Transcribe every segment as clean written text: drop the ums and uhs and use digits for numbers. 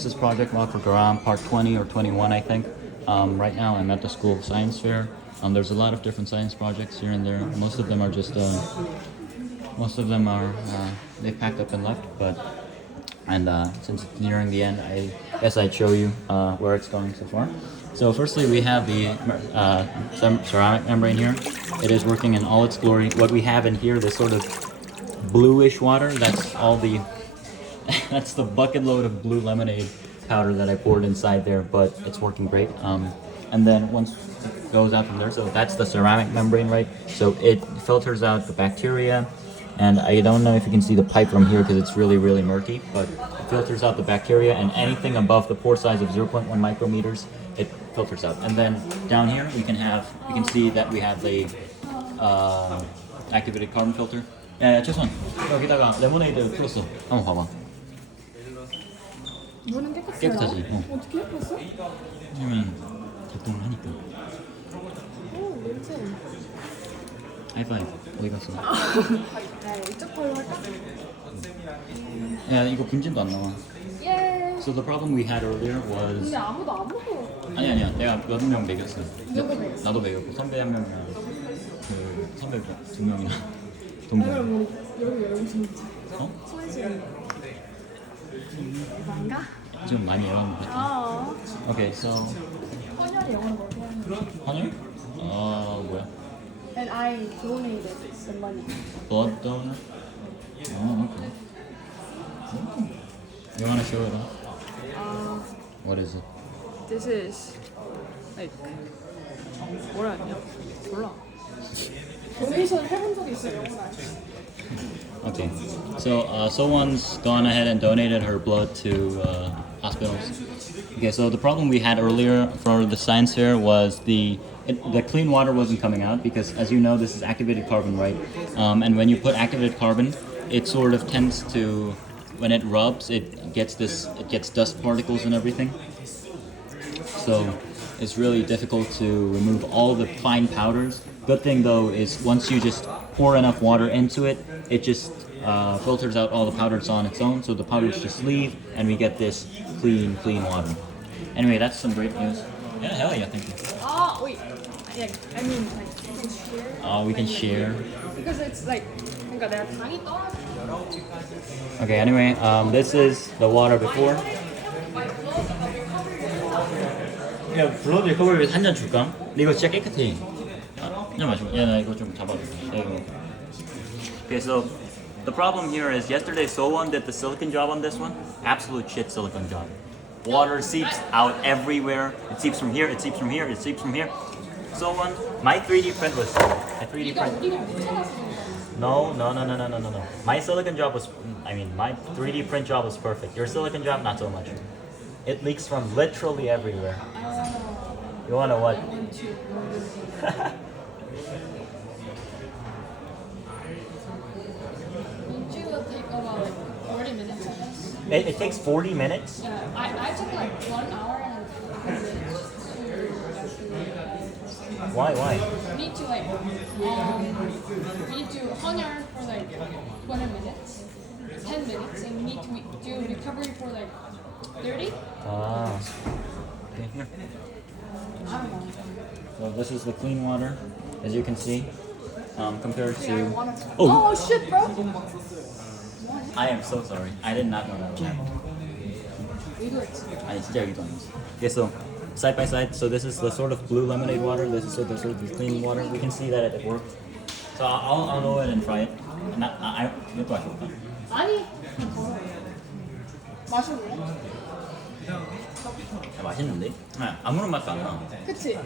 This is Project Walk for GARAM, part 20 or 21, I think. Right now I'm at the School of Science Fair. There's a lot of different science projects here and there. Most of them are just, they've packed up and left, since it's nearing the end, I guess I'd show you where it's going so far. So firstly, we have the ceramic membrane here. It is working in all its glory. What we have in here, this sort of bluish water, that's all the that's the bucket load of blue lemonade powder that I poured inside there, but it's working great. And then once it goes out from there, so that's the ceramic membrane, right? So it filters out the bacteria, and I don't know if you can see the pipe from here because it's really, really murky, but it filters out the bacteria, and anything above the pore size of 0.1 micrometers, it filters out. And then down here, you can see that we have the activated carbon filter. 야, 최선, 여기다가 레모네이드 풀었어. 한번 봐봐. 물은 깨끗해요? 깨끗하지? 어떻게 예뻤어? 왜냐면 작동을 하니까. 오, 냄새. 하이파이브. 어디 갔어? 네, 이쪽 걸로 할까? 야, 이거 분진도 안 나와. 예. So the problem we had earlier was. 근데 아무도 안 먹어. 아니야. 내가 몇 명 먹였어. 누구 먹였어? 나도 먹였고 선배 한 명이랑 그 선배 두 명이랑 동생. 그럼 여기 진짜. 어? 소리지르는 뭔가? 지금 많이 애완 것 같아. 아. Okay, so. 헌혈이 영어로 뭐라고 하는 헌혈? 뭐야? And I donated the money. Blood donor? Oh, okay. You wanna show it off? What is it? This is like 뭐라 하냐? 몰라. 도네이션 해본 적이 있어요, 영어는 아니지. Okay, so someone's gone ahead and donated her blood to hospitals. Okay, so the problem we had earlier for the science fair was the clean water wasn't coming out because, as you know, this is activated carbon, right? And when you put activated carbon, it sort of tends to, when it rubs, it gets dust particles and everything. So it's really difficult to remove all the fine powders. Good thing though is once you just pour enough water into it, it just filters out all the powders on its own, so the powders just leave and we get this clean water. Anyway, that's some great news. Yeah, hell yeah, thank you. Wait. Yeah, I mean, like, we can share. Oh, we can share. Because it's like, 그러니까 내가 당이 떨어져. Okay, anyway, this is the water before. 야, 블러드 리커버리 한 잔 줄까? 근데 이거 진짜 깨끗해. 한잔 마시고. 야, 나 이거 좀 잡아줘. Okay, so the problem here is yesterday someone did the silicon job on this one. Absolute shit silicon job. Water seeps out everywhere. It seeps from here, it seeps from here, it seeps from here. Someone, my 3D print was my 3D print. No. My silicon job was, my 3D print job was perfect. Your silicon job, not so much. It leaks from literally everywhere. You wanna what? Didn't you take about like 40 minutes on this? It takes 40 minutes? Yeah, I took like 1 hour and 40 minutes. Why? We need to honor for like 20 minutes, 10 minutes, and we need to do recovery for like 30? Okay, here. I don't know. So this is the clean water, as you can see, compared to... Oh shit, bro! I am so sorry. I did not know that would happen. 아니, 진짜 여기도 아니었어. Okay, so side by side, so this is the sort of blue lemonade water, this is the sort of clean water. We can see that it worked. So I'll go ahead and try it. 이것도 마셔볼까? 아니! 마셔볼래? 야, 맛있는데? 아무런 맛도 안 나. 그치?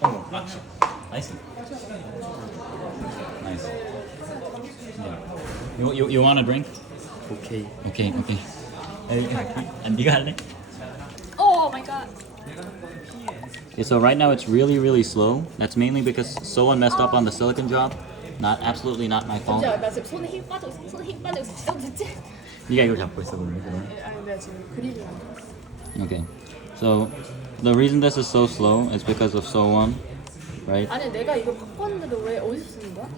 성공, 락시. 나이스. Nice. Yeah. You want a drink? Okay. 네가 할래? Oh my god! Okay, so right now it's really slow. That's mainly because someone messed up on the silicon job. Absolutely not my fault. 나 지금 손에 힘 빠져 진짜 진짜. 네가 이걸 잡고 있어 그러면. 아니 내가 지금 그릴을 Okay. So the reason this is so slow is because of someone, right? 아니 내가 이거 바꿨는데도 왜 어디서 쓰는 거야?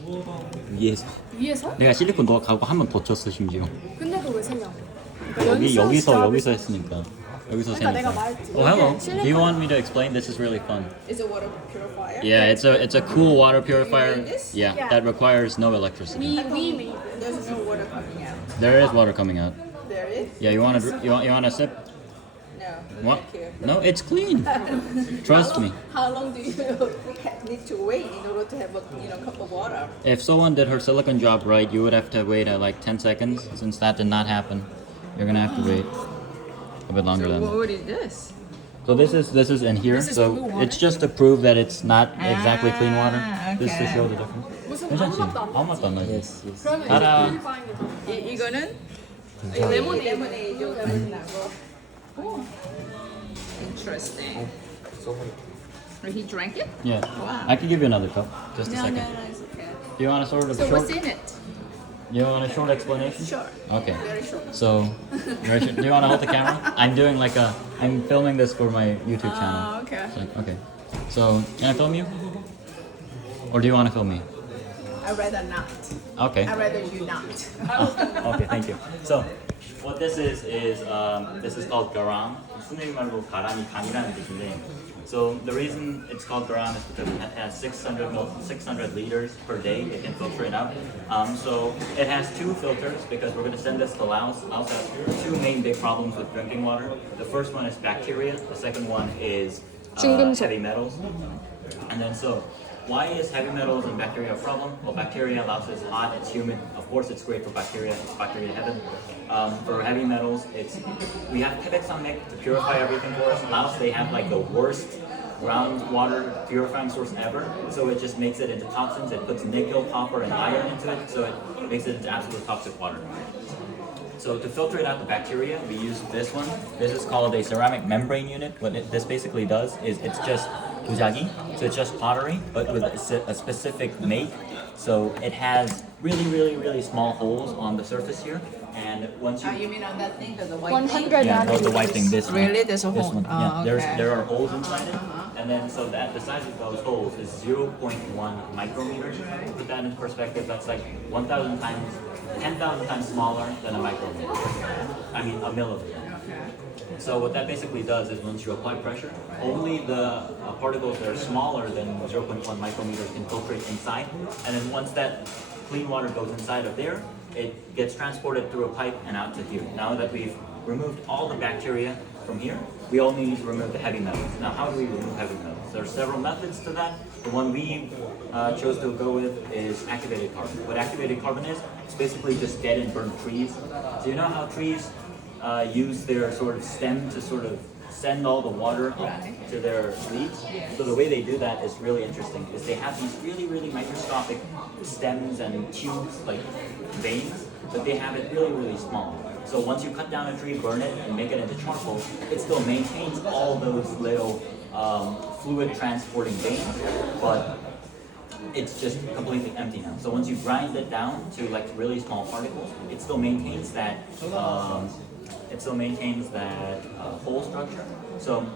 위에서. 위에서? 내가 실리콘 넣어 가고 한 번 더 쳤어 심지어. 근데도 왜 세냐고? 그러니까 여기서 했으니까. 여기서 그러니까 내가 새니까. 말했지. Oh, hello. 실리콘- Do you want me to explain? This is really fun. Is it water purifier? Yeah, it's a cool water purifier. made this? Yeah, Yeah. that requires no electricity. We made this. There's no water coming out. There is water coming out. There is? Yeah, you want a sip? No. What? Thank you. No, it's clean. Trust me. How long do you need to wait in order to have a cup of water? If someone did her silicone job right, you would have to wait like 10 seconds. Since that did not happen, you're gonna have to wait a bit longer than that. What is this? So this is in here. This is So blue water? it's just to prove that it's not exactly clean water. Ah, Just to okay. show the difference. 무슨 괜찮지? 아무 맛도 안 아무 맛도 안 나지? 그러면 따라. 이제 퓨리파잉 게 이거는 레모네이드. 레모네이드 나고. Oh. Interesting. He drank it? Yeah. Wow. I can give you another cup. Just a No, second. no, no, it's okay. Do you want a sort of So short? what's in it? You want a short explanation? Sure. Okay. Very short. So, do you want to hold the camera? I'm filming this for my YouTube channel. Oh, okay. So, okay. So, can I film you? Or do you want to film me? I'd rather not. Okay. I'd rather you not. Okay, thank you. So, what this is this is called GARAM. 순위 말로 가람이 강이라는 뜻인데. So the reason it's called GARAM is because it has 600 liters per day. It can filter it out. So it has two filters because we're going to send this to Laos. Laos has two main big problems with drinking water. The first one is bacteria. The second one is 중금속. heavy metals. And then so, why is heavy metals and bacteria a problem? Well, bacteria, Laos is hot, it's humid. Of course, it's great for bacteria. It's bacteria heaven. For heavy metals, we have Tibet-Samik to purify everything for us. Laos, they have like the worst groundwater purifying source ever. So it just makes it into toxins. It puts nickel, copper, and iron into it. So it makes it into absolute toxic water. So to filter it out the bacteria, we use this one. This is called a ceramic membrane unit. What this basically does is it's just 도자기, so it's just pottery, but with a specific make. So it has really small holes on the surface here, and once you You mean on that thing, the white 100 yeah, nanometers. the white thing, this one. Really? There's a This hole? one. Oh, Yeah, okay. there are holes inside it, and then so that the size of those holes is 0.1 micrometers. To put that in perspective, that's like 1,000 times, 10,000 times smaller than a micrometer. I mean, a milliliter. So what that basically does is once you apply pressure, only the particles that are smaller than 0.1 micrometers can filtrate inside, and then once that clean water goes inside of there, it gets transported through a pipe and out to here. Now that we've removed all the bacteria from here, we only need to remove the heavy metals. Now, how do we remove heavy metals? There are several methods to that. The one we chose to go with is activated carbon. What activated carbon is, it's basically just dead and burnt trees. So you know how trees use their sort of stem to sort of send all the water up to their leaves. So the way they do that is really interesting. Is they have these really microscopic stems and tubes, like veins, but they have it really small. So once you cut down a tree, burn it, and make it into charcoal, it still maintains all those little fluid transporting veins, but it's just completely empty now. So once you grind it down to like really small particles, it still maintains that. Whole structure. So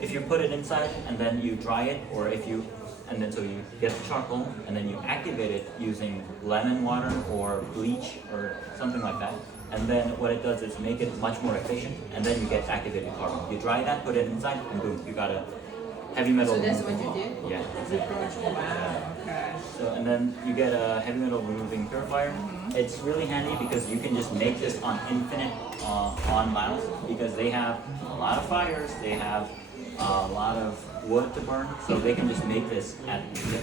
if you put it inside and then you dry it, so you get the charcoal and then you activate it using lemon water or bleach or something like that. And then what it does is make it much more efficient, and then you get activated carbon. You dry that, put it inside, and boom, you got a heavy metal. So that's what you did? Yeah. Wow, okay. So and then you get a heavy metal removing purifier. It's really handy because you can just make this on infinite on Laos because they have a lot of fires, they have a lot of wood to burn, so they can just make this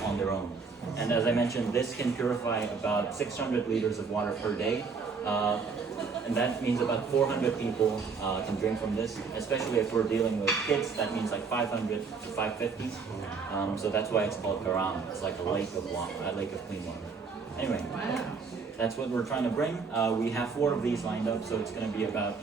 on their own. And as I mentioned, this can purify about 600 liters of water per day. And that means about 400 people can drink from this, especially if we're dealing with kids. That means like 500 to 550. So that's why it's called GARAM. It's like a lake of water, a lake of clean water. Anyway, that's what we're trying to bring. We have 4 of these lined up, so it's going to be about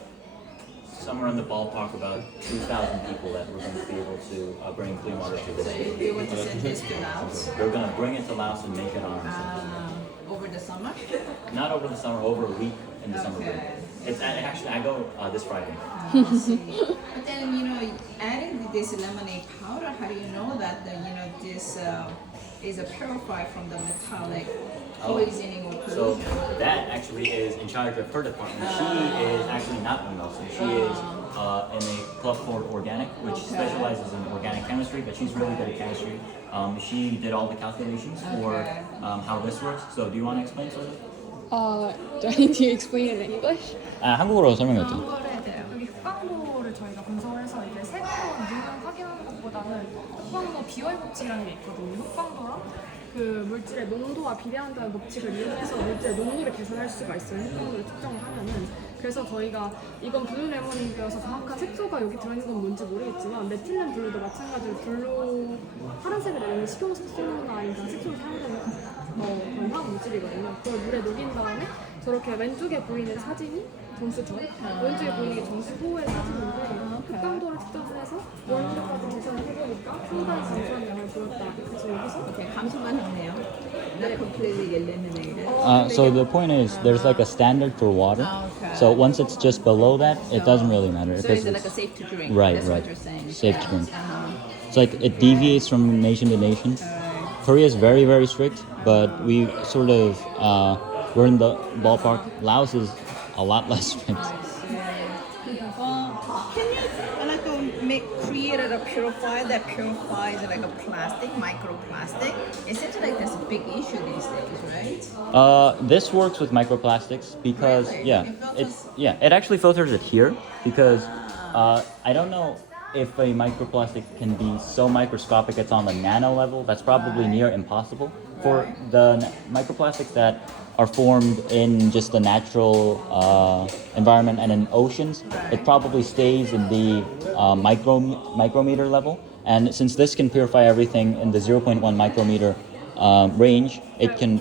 somewhere in the ballpark about 2,000 people that we're going to be able to bring clean water to this. You want to send this to Laos We're going to bring it to Laos and make it on ourselves. over the summer? Not over the summer, over a week in the summer break. Okay. It's actually I go this Friday. But then, adding this lemonade powder, how do you know that this is a purified from the metallic poisoning or So pollution? that actually is in charge of her department. She is actually not one of those. She is in a club for organic, which specializes in organic chemistry, but she's really good at chemistry. She did all the calculations for how this works. So do you want to explain sort of? Do I need to explain it in English? 한국어로 설명해 줘. 여기 흑광도를 저희가 분석을 해서 이제 색으로 눈으로 확인하는 것보다는 흑광도 비월 법칙이라는 게 있거든요. 흑광도랑 그 물질의 농도와 비례한다는 법칙을 이용해서 물질의 농도를 계산할 수가 있어요. 흑광도를 측정을 하면은. 그래서 저희가 이건 블루 레모네이드여서 정확한 색소가 여기 들어있는 건 뭔지 모르겠지만 메틸렌 블루도 마찬가지로 블루 파란색을 내는 식용색소나 아니면 색소를 사용하는 그런 화학 물질이거든요. 그걸 물에 녹인 다음에 저렇게 왼쪽에 보이는 사진이 점수죠. 왼쪽에 보이는 게 점수호의 사진인데 흑광도를 측정해서 원료까지 계산을 해보니까 상당히 감소한 양을 보였다. 그래서 여기서 감소만 했네요. Not completely eliminated. So the point is, there's like a standard for water. Okay. So once it's just below that, it doesn't really matter. So because it's like a it's- safe to drink. Right, That's right. what you're saying. Safe to drink. Uh-huh. It's like it deviates from nation to nation. Korea is very, very strict, but we sort of we're in the ballpark. Laos is a lot less strict. Can you create a purifier that purifies like a plastic, microplastic? It seems like that's a big issue these days, right? This works with microplastics because Really? yeah, It filters- it actually filters it here because I don't know if a microplastic can be so microscopic it's on the nano level. That's probably near impossible. For the microplastics that are formed in just the natural environment and in oceans, it probably stays in the micrometer level. And since this can purify everything in the 0.1 micrometer range, it can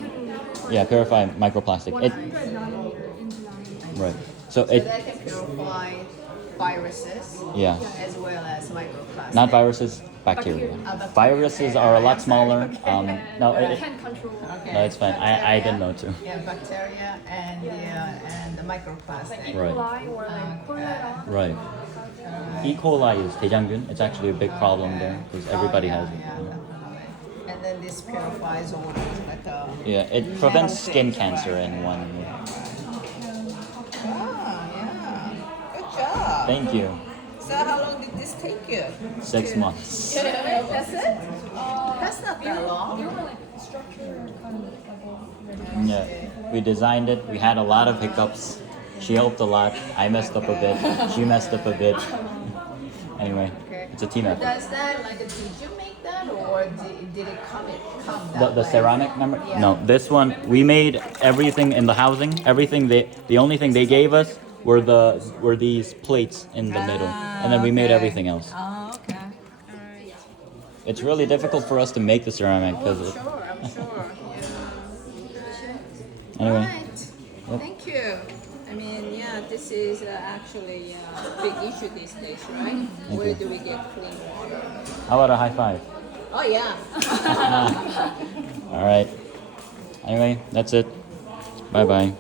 purify microplastic. 100 nanometer into nanometer. Right. So So it that can purify viruses yeah, as well as microplastics. not viruses, bacteria. Bacteria. Viruses are a lot smaller. No, Can control. Okay. no, it's fine. I didn't know too. Yeah, bacteria and the microplastic. E. Right. coli or like cholera. Right. E. coli is 대장균. It's actually a big problem there because everybody has it. Yeah, definitely. And then this purifies all these like Yeah, it prevents skin cancer in one. yeah. Good job. Thank you. So how long did this take you? 6 months. That's it? That's not that long. You were like structure kind of level ready. Yeah, we designed it. We had a lot of hiccups. She helped a lot. I messed up a bit. She messed up a bit. Anyway, Okay. it's a team effort. Does that like did you make that or did it come that The way? ceramic, remember? Yeah. No, this one we made everything in the housing. Everything the only thing they gave us were these plates in the middle, and then we made okay. everything else. Oh, okay. It's really difficult for us to make the ceramic because I'm sure. Yeah. anyway. Right. Thank you. I mean, yeah, this is actually a big issue these days, right? Where you. do we get clean water? How about a high five? Oh yeah. All right. Anyway, that's it. Bye bye.